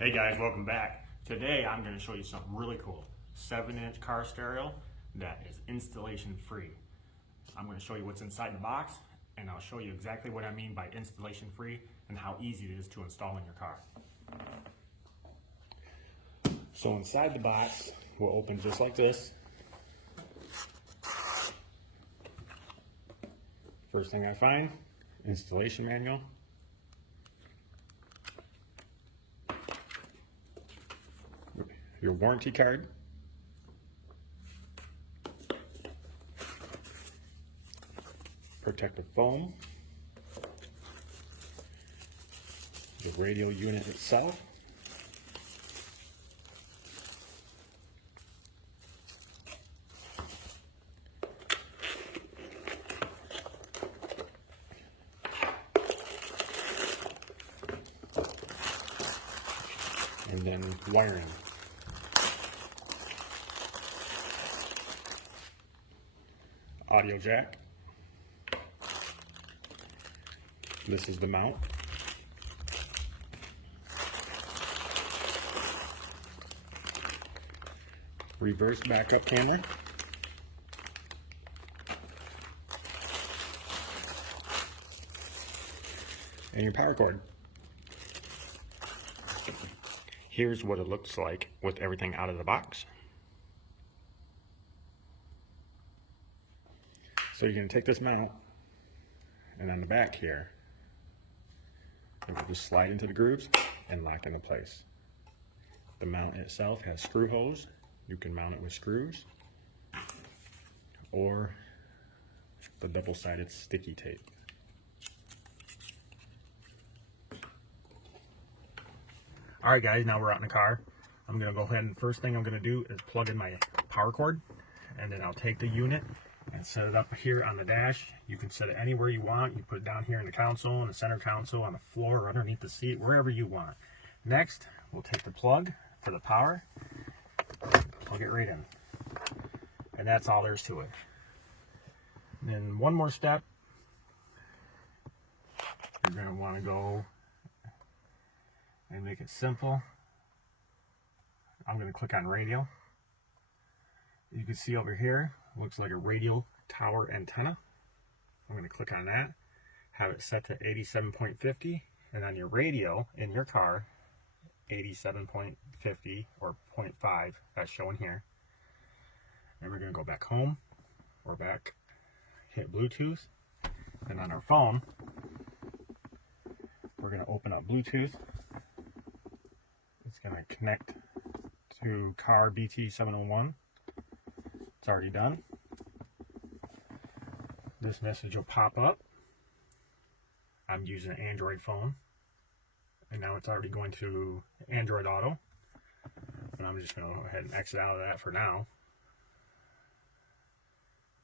Hey guys, welcome back. Today I'm going to show you something really cool. 7-inch car stereo that is installation free. I'm going to show you what's inside the box, and I'll show you exactly what I mean by installation free and how easy it is to install in your car. So inside the box will open just like this. First thing I find, installation manual. Your warranty card, protective foam, the radio unit itself, and then wiring. Audio jack. This is the mount. Reverse backup camera. And your power cord. Here's what it looks like with everything out of the box. So you're going to take this mount, and on the back here, it will just slide into the grooves and lock into place. The mount itself has screw holes. You can mount it with screws or the double-sided sticky tape. Alright guys, now we're out in the car. I'm going to go ahead and first thing I'm going to do is plug in my power cord, and then I'll take the unit and set it up here on the dash. You can set it anywhere you want. You put it down here in the console, in the center console, on the floor, or underneath the seat, wherever you want. Next, we'll take the plug for the power, plug it right in. And that's all there's to it. And then one more step, you're going to want to go and make it simple. I'm going to click on radio. You can see over here, looks like a radio tower antenna. I'm going to click on that, have it set to 87.50, and on your radio in your car, 87.50 or 0.5, that's showing here. And we're going to go back home, or back, hit Bluetooth, and on our phone, we're going to open up Bluetooth. It's going to connect to car BT701. It's already done. This message will pop up. I'm using an Android phone, and now it's already going to Android Auto. And I'm just going to go ahead and exit out of that for now.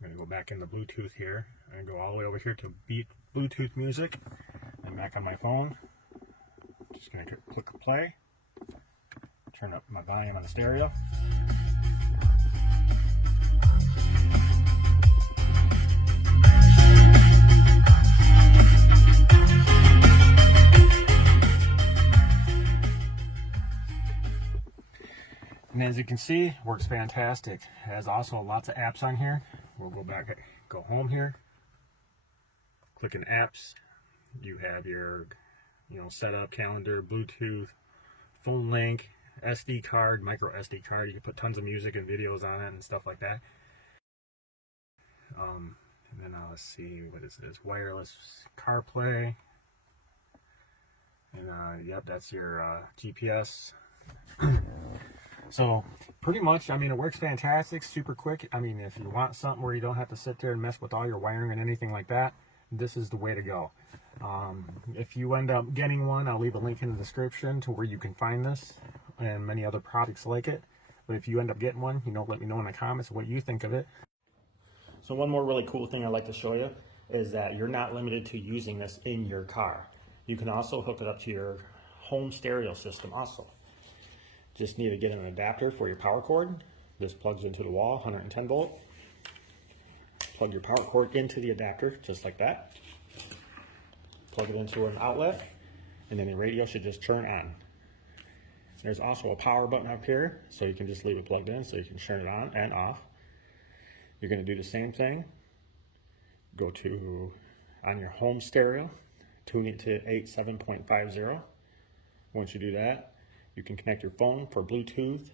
I'm going to go back into Bluetooth here and go all the way over here to Bluetooth music and back on my phone. Just going to click play, turn up my volume on the stereo. And as you can see, works fantastic. It has also lots of apps on here. We'll go back, go home here, click in apps. You have your, setup, calendar, Bluetooth, phone link, SD card, micro SD card. You can put tons of music and videos on it and stuff like that. And then let's see, what is this? Wireless CarPlay. And yep, that's your GPS. So pretty much, it works fantastic, super quick. If you want something where you don't have to sit there and mess with all your wiring and anything like that, this is the way to go. If you end up getting one, I'll leave a link in the description to where you can find this and many other products like it. But if you end up getting one, let me know in the comments what you think of it. So one more really cool thing I'd like to show you is that you're not limited to using this in your car. You can also hook it up to your home stereo system also. Just need to get an adapter for your power cord. This plugs into the wall, 110 volt. Plug your power cord into the adapter, just like that. Plug it into an outlet, and then the radio should just turn on. There's also a power button up here, so you can just leave it plugged in, so you can turn it on and off. You're going to do the same thing. Go to, on your home stereo, tune it to 87.50. Once you do that, you can connect your phone for Bluetooth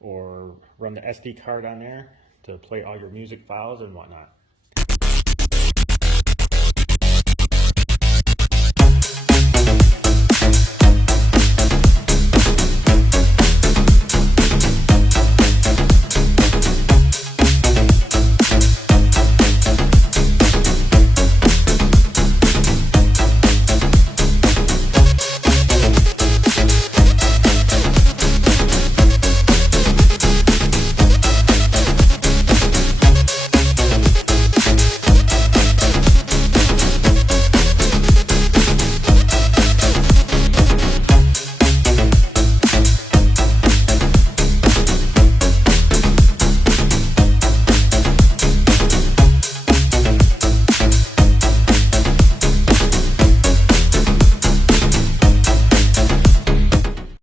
or run the SD card on there to play all your music files and whatnot.